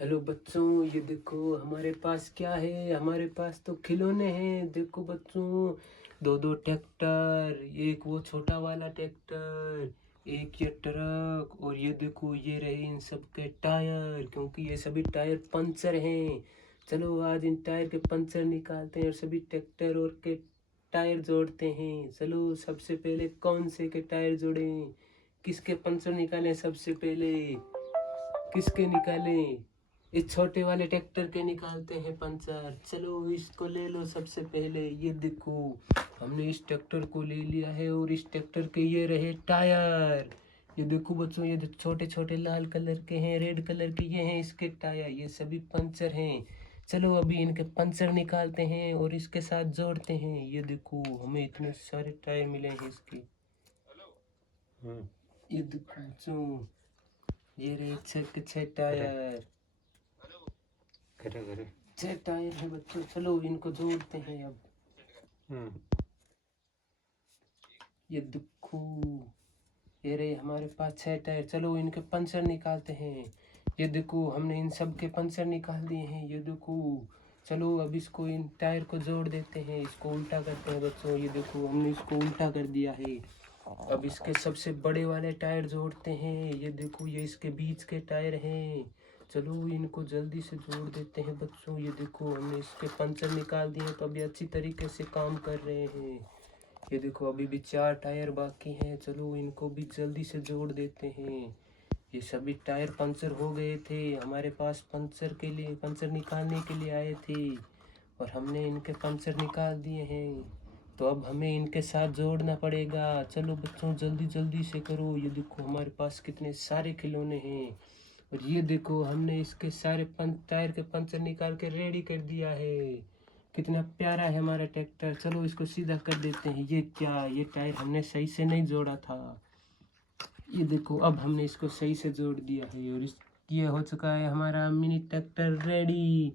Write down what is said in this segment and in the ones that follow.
Hello बच्चों, ये देखो हमारे पास क्या है। हमारे पास तो खिलौने हैं। देखो बच्चों, दो दो ट्रैक्टर, एक वो छोटा वाला ट्रैक्टर, एक ये ट्रक, और ये देखो ये रहे इन सब के टायर, क्योंकि ये सभी टायर पंचर हैं। चलो आज इन टायर के पंचर निकालते हैं और सभी ट्रैक्टर और के टायर जोड़ते हैं। चलो सबसे पहले कौन से के टायर जोड़ें, किसके पंचर निकालें सबसे पहले, किसके निकालें? इस छोटे वाले ट्रैक्टर के निकालते हैं पंचर। चलो इसको ले लो सबसे पहले। ये देखो हमने इस ट्रैक्टर को ले लिया है और इस ट्रैक्टर के ये रहे टायर। ये देखो बच्चों, ये छोटे छोटे लाल कलर के हैं, रेड कलर के ये हैं इसके टायर, ये सभी पंचर हैं। चलो अभी इनके पंचर निकालते हैं और इसके साथ जोड़ते हैं। ये देखो हमें इतने सारे टायर मिले हैं इसके। ये देखो बच्चों, ये रहे छह टायर, छह टायर है बच्चों। चलो इनको जोड़ते हैं अब। ये देखो, ये रहे हमारे पास छह टायर। चलो इनके पंचर निकालते हैं। ये देखो हमने इन सब के पंचर निकाल दिए हैं। ये देखो चलो अब इसको इन टायर को जोड़ देते हैं, इसको उल्टा करते हैं बच्चों। ये देखो हमने इसको उल्टा कर दिया है। अब इसके सबसे बड़े वाले टायर जोड़ते हैं। ये देखो ये इसके बीच के टायर हैं। चलो इनको जल्दी से जोड़ देते हैं बच्चों। ये देखो हमने इसके पंचर निकाल दिए, तो अभी अच्छी तरीके से काम कर रहे हैं। ये देखो अभी भी चार टायर बाकी हैं। चलो इनको भी जल्दी से जोड़ देते हैं। ये सभी टायर पंचर हो गए थे, हमारे पास पंचर के लिए, पंचर निकालने के लिए आए थे और हमने इनके पंचर निकाल दिए हैं। तो अब हमें इनके साथ जोड़ना पड़ेगा। चलो बच्चों जल्दी जल्दी से करो। ये देखो हमारे पास कितने सारे खिलौने हैं और ये देखो हमने इसके सारे टायर के पंचर निकाल के रेडी कर दिया है। कितना प्यारा है हमारा ट्रैक्टर। चलो इसको सीधा कर देते हैं। ये क्या, ये टायर हमने सही से नहीं जोड़ा था। ये देखो अब हमने इसको सही से जोड़ दिया है और ये हो चुका है हमारा मिनी ट्रैक्टर रेडी।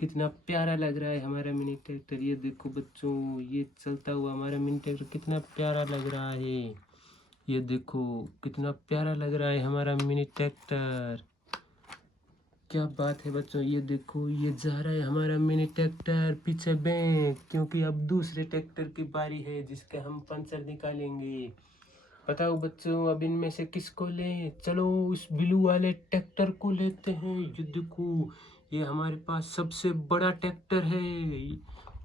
कितना प्यारा लग रहा है हमारा मिनी ट्रैक्टर। ये देखो बच्चों, ये चलता हुआ हमारा मिनी ट्रैक्टर कितना प्यारा लग रहा है। ये देखो कितना प्यारा लग रहा है हमारा मिनी ट्रैक्टर। क्या बात है बच्चों। ये देखो ये जा रहा है हमारा मिनी ट्रैक्टर पीछे बैंक, क्योंकि अब दूसरे ट्रैक्टर की बारी है जिसके हम पंचर निकालेंगे। बताओ बच्चों अब इनमें से किसको लें? चलो उस ब्लू वाले ट्रैक्टर को लेते हैं। ये देखो ये हमारे पास सबसे बड़ा ट्रैक्टर है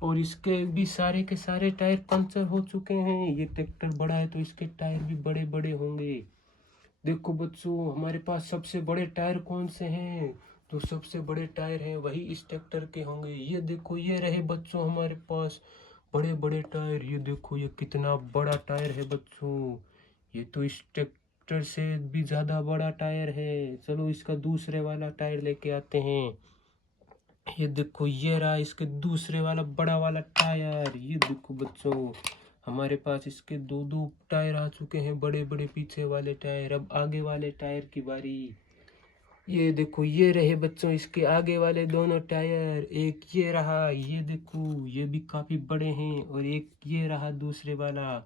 और इसके भी सारे के सारे टायर पंचर हो चुके हैं। ये ट्रैक्टर बड़ा है तो इसके टायर भी बड़े बड़े होंगे। देखो बच्चों हमारे पास सबसे बड़े टायर कौन से हैं? तो सबसे बड़े टायर हैं वही इस ट्रैक्टर के होंगे। ये देखो ये रहे बच्चों हमारे पास बड़े बड़े टायर। ये देखो ये कितना बड़ा टायर है बच्चों, ये तो इस ट्रैक्टर से भी ज़्यादा बड़ा टायर है। चलो इसका दूसरे वाला टायर लेके आते हैं। ये देखो ये रहा इसके दूसरे वाला बड़ा वाला टायर। ये देखो बच्चों हमारे पास इसके दो दो टायर आ चुके हैं, बड़े बड़े पीछे वाले टायर। अब आगे वाले टायर की बारी। ये देखो ये रहे बच्चों इसके आगे वाले दोनों टायर। एक ये रहा, ये देखो ये भी काफी बड़े हैं, और एक ये रहा दूसरे वाला।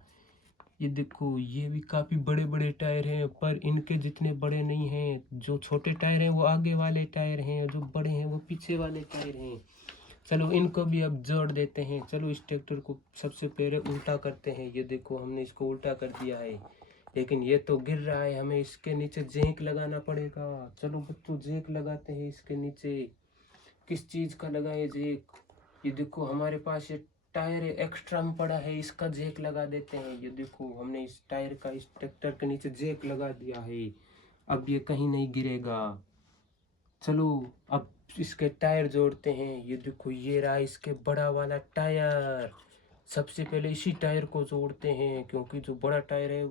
ये देखो ये भी काफी बड़े बड़े टायर हैं, पर इनके जितने बड़े नहीं हैं। जो छोटे टायर हैं वो आगे वाले टायर हैं और जो बड़े हैं वो पीछे वाले टायर हैं। चलो इनको भी अब जोड़ देते हैं। चलो इस ट्रैक्टर को सबसे पहले उल्टा करते हैं। ये देखो हमने इसको उल्टा कर दिया है, लेकिन ये तो गिर रहा है, हमें इसके नीचे जैक लगाना पड़ेगा। चलो बच्चों जैक लगाते हैं इसके नीचे। किस चीज़ का लगाए जैक? ये देखो हमारे पास ये टायर एक्स्ट्रा में पड़ा है, इसका जैक लगा देते हैं। ये देखो हमने इस टायर का इस ट्रैक्टर के नीचे जैक लगा दिया है, अब ये कहीं नहीं गिरेगा। चलो अब इसके टायर जोड़ते हैं। ये देखो ये रहा इसके बड़ा वाला टायर। सबसे पहले इसी टायर को जोड़ते हैं, क्योंकि जो बड़ा टायर है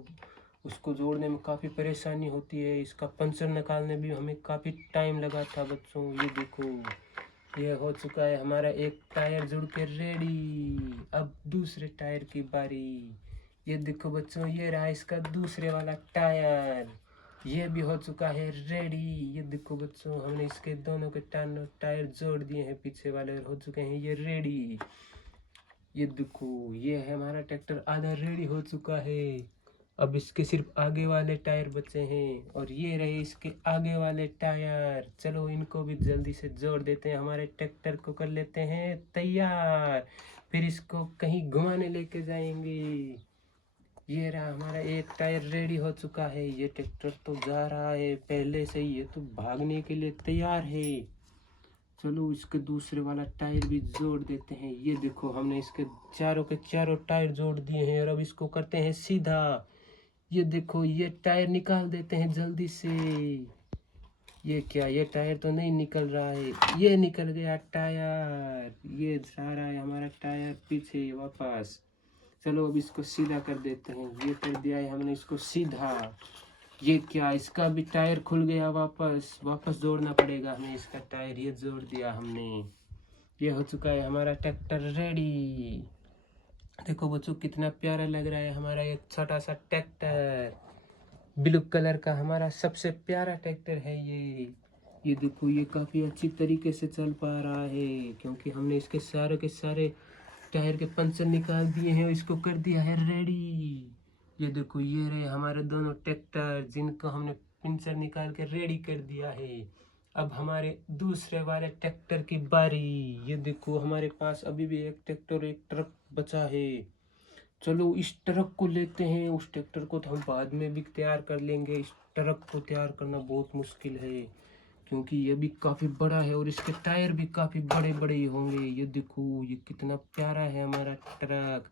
उसको जोड़ने में काफ़ी परेशानी होती है। इसका पंचर निकालने भी हमें काफ़ी टाइम लगा था बच्चों। ये देखो ये हो चुका है हमारा एक टायर जुड़ के रेडी। अब दूसरे टायर की बारी। ये देखो बच्चों ये रहा इसका दूसरे वाला टायर, ये भी हो चुका है रेडी। ये देखो बच्चों हमने इसके दोनों के टायर जोड़ दिए हैं पीछे वाले, और हो चुके हैं ये रेडी। ये देखो ये है हमारा ट्रैक्टर आधा रेडी हो चुका है। अब इसके सिर्फ आगे वाले टायर बचे हैं और ये रहे इसके आगे वाले टायर। चलो इनको भी जल्दी से जोड़ देते हैं, हमारे ट्रैक्टर को कर लेते हैं तैयार, फिर इसको कहीं घुमाने लेके जाएंगे। ये रहा हमारा एक टायर रेडी हो चुका है। ये ट्रैक्टर तो जा रहा है पहले से ही, ये तो भागने के लिए तैयार है। चलो इसके दूसरे वाला टायर भी जोड़ देते हैं। ये देखो हमने इसके चारों के चारों टायर जोड़ दिए हैं और अब इसको करते हैं सीधा। ये देखो ये टायर निकाल देते हैं जल्दी से। ये क्या, ये टायर तो नहीं निकल रहा है, ये निकल गया टायर। ये जा रहा है हमारा टायर पीछे वापस। चलो अब इसको सीधा कर देते हैं। ये कर दिया है हमने इसको सीधा। ये क्या, इसका भी टायर खुल गया, वापस जोड़ना पड़ेगा हमें इसका टायर। ये जोड़ दिया हमने। ये हो चुका है हमारा ट्रैक्टर रेडी। देखो बच्चों कितना प्यारा लग रहा है हमारा एक छोटा सा ट्रैक्टर। ब्लू कलर का हमारा सबसे प्यारा ट्रैक्टर है ये देखो ये काफ़ी अच्छी तरीके से चल पा रहा है क्योंकि हमने इसके सारे के सारे टायर के पंचर निकाल दिए हैं और इसको कर दिया है रेडी। ये देखो ये रहे हमारे दोनों ट्रैक्टर जिनको हमने पंचर निकाल के रेडी कर दिया है। अब हमारे दूसरे वाले ट्रैक्टर की बारी। ये देखो हमारे पास अभी भी एक ट्रैक्टर एक ट्रक बचा है। चलो इस ट्रक को लेते हैं, उस ट्रैक्टर को तो हम बाद में भी तैयार कर लेंगे। इस ट्रक को तैयार करना बहुत मुश्किल है क्योंकि ये भी काफ़ी बड़ा है और इसके टायर भी काफ़ी बड़े बड़े ही होंगे। ये देखो ये कितना प्यारा है हमारा ट्रक।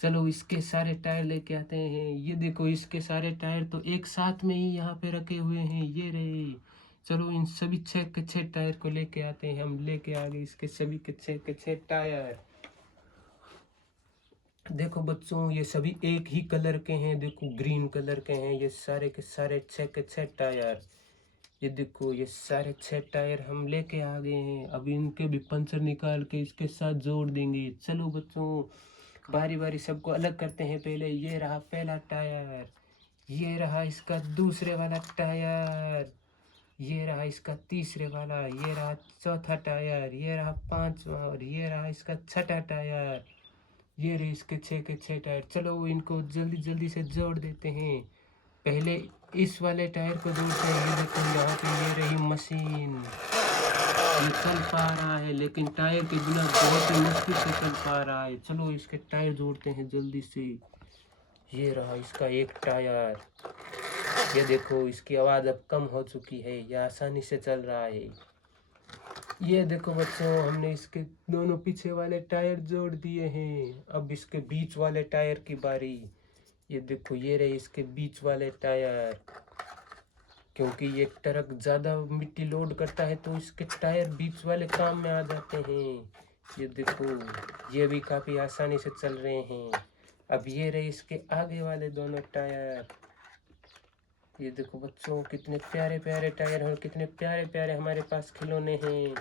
चलो इसके सारे टायर लेके आते हैं। ये देखो इसके सारे टायर तो एक साथ में ही यहाँ पे रखे हुए हैं, ये रहे। चलो इन सभी 6 के 6 टायर को लेके आते हैं। हम लेके आ गए इसके सभी के 6 टायर। देखो बच्चों ये सभी एक ही कलर के हैं, देखो ग्रीन कलर के हैं ये सारे के सारे 6 के 6 टायर। ये देखो ये सारे 6 टायर हम लेके आ गए हैं। अब इनके भी पंचर निकाल के इसके साथ जोड़ देंगे। चलो बच्चों बारी बारी सबको अलग करते हैं। पहले ये रहा पहला टायर, ये रहा इसका दूसरे वाला टायर, ये रहा इसका तीसरे वाला, ये रहा चौथा टायर, ये रहा पांचवा और ये रहा इसका छठा टायर। ये रहे इसके 6 के 6 टायर। चलो इनको जल्दी जल्दी से जोड़ देते हैं। पहले इस वाले टायर को जोड़ते हैं। ये देखो यहाँ पे ये रही मशीन, ये चल पा रहा है लेकिन टायर के बिना बहुत ही मुश्किल से चल पा रहा है। चलो इसके टायर जोड़ते हैं जल्दी से। ये रहा इसका एक टायर। ये देखो इसकी आवाज़ अब कम हो चुकी है, यह आसानी से चल रहा है। ये देखो बच्चों हमने इसके दोनों पीछे वाले टायर जोड़ दिए हैं। अब इसके बीच वाले टायर की बारी। ये देखो ये रहे इसके बीच वाले टायर। क्योंकि ये ट्रक ज़्यादा मिट्टी लोड करता है तो इसके टायर बीच वाले काम में आ जाते हैं। ये देखो ये भी काफ़ी आसानी से चल रहे हैं। अब ये रहे इसके आगे वाले दोनों टायर। ये देखो बच्चों कितने प्यारे प्यारे टायर और कितने प्यारे प्यारे हमारे पास खिलौने हैं।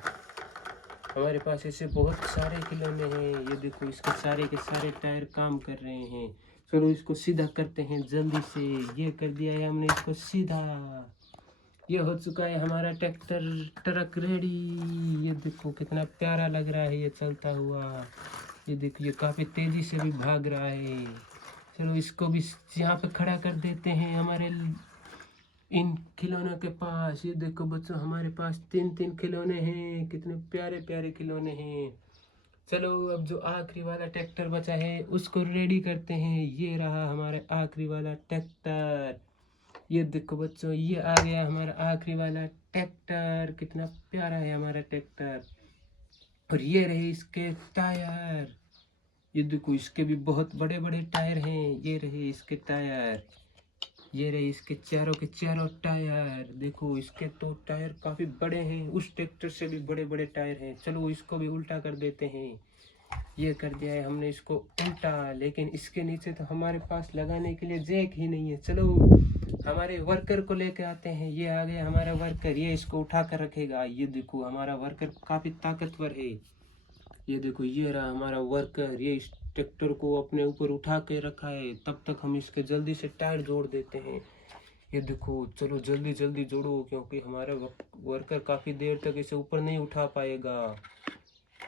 हमारे पास ऐसे बहुत सारे खिलौने हैं। ये देखो इसके सारे के सारे टायर काम कर रहे हैं। चलो इसको सीधा करते हैं जल्दी से। ये कर दिया है हमने इसको सीधा। ये हो चुका है हमारा ट्रक रेडी। ये देखो कितना प्यारा लग रहा है ये चलता हुआ। ये देखो ये काफ़ी तेज़ी से भी भाग रहा है। चलो इसको भी यहाँ पे खड़ा कर देते हैं हमारे इन खिलौनों के पास। ये देखो बच्चों हमारे पास 3 खिलौने हैं, कितने प्यारे प्यारे खिलौने हैं। चलो अब जो आखिरी वाला ट्रैक्टर बचा है उसको रेडी करते हैं। ये रहा हमारा आखिरी वाला ट्रैक्टर। ये देखो बच्चों ये आ गया हमारा आखिरी वाला ट्रैक्टर। कितना प्यारा है हमारा ट्रैक्टर। और ये रहे इसके टायर। ये देखो इसके भी बहुत बड़े बड़े टायर हैं। ये रहे इसके टायर। ये रहे इसके चारों के चारों टायर। देखो इसके तो टायर काफ़ी बड़े हैं, उस ट्रैक्टर से भी बड़े बड़े टायर हैं। चलो इसको भी उल्टा कर देते हैं। ये कर दिया है हमने इसको उल्टा, लेकिन इसके नीचे तो हमारे पास लगाने के लिए जैक ही नहीं है। चलो हमारे वर्कर को लेके आते हैं। ये आ गया हमारा वर्कर, ये इसको उठा कर रखेगा। ये देखो हमारा वर्कर काफ़ी ताकतवर है। ये देखो ये रहा हमारा वर्कर, ये इस ट्रैक्टर को अपने ऊपर उठा के रखा है। तब तक हम इसके जल्दी से टायर जोड़ देते हैं। ये देखो चलो जल्दी जल्दी जोड़ो क्योंकि हमारा वर्कर काफ़ी देर तक इसे ऊपर नहीं उठा पाएगा।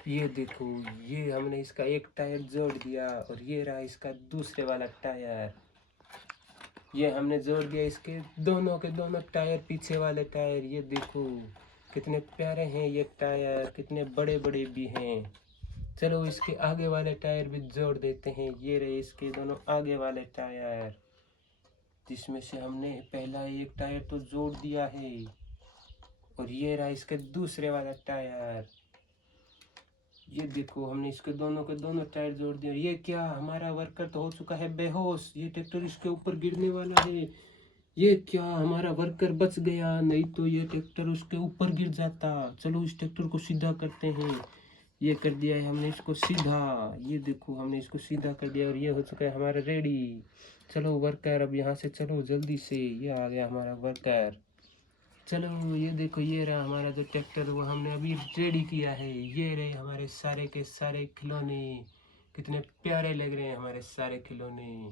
ये देखो ये हमने इसका एक टायर जोड़ दिया और ये रहा इसका दूसरे वाला टायर। ये हमने जोड़ दिया इसके दोनों के दोनों टायर, पीछे वाले टायर। ये देखो कितने प्यारे हैं ये टायर, कितने बड़े बड़े भी हैं। चलो इसके आगे वाले टायर भी जोड़ देते हैं। ये रहे इसके दोनों आगे वाले टायर, जिसमें से हमने पहला एक टायर तो जोड़ दिया है। और ये रहा इसके दूसरे वाला टायर। ये देखो हमने इसके दोनों के दोनों टायर जोड़ दिए। और ये क्या, हमारा वर्कर तो हो चुका है बेहोश। ये ट्रैक्टर इसके ऊपर गिरने वाला है। ये क्या, हमारा वर्कर बच गया, नहीं तो ये ट्रैक्टर उसके ऊपर गिर जाता। चलो इस ट्रैक्टर को सीधा करते हैं। ये कर दिया है हमने इसको सीधा। ये देखो हमने इसको सीधा कर दिया और ये हो चुका है हमारा रेडी। चलो वर्कर अब यहाँ से चलो जल्दी से। ये आ गया हमारा वर्कर। चलो ये देखो ये रहा हमारा जो ट्रैक्टर, वो हमने अभी रेडी किया है। ये रहे हमारे सारे के सारे खिलौने, कितने प्यारे लग रहे हैं हमारे सारे खिलौने।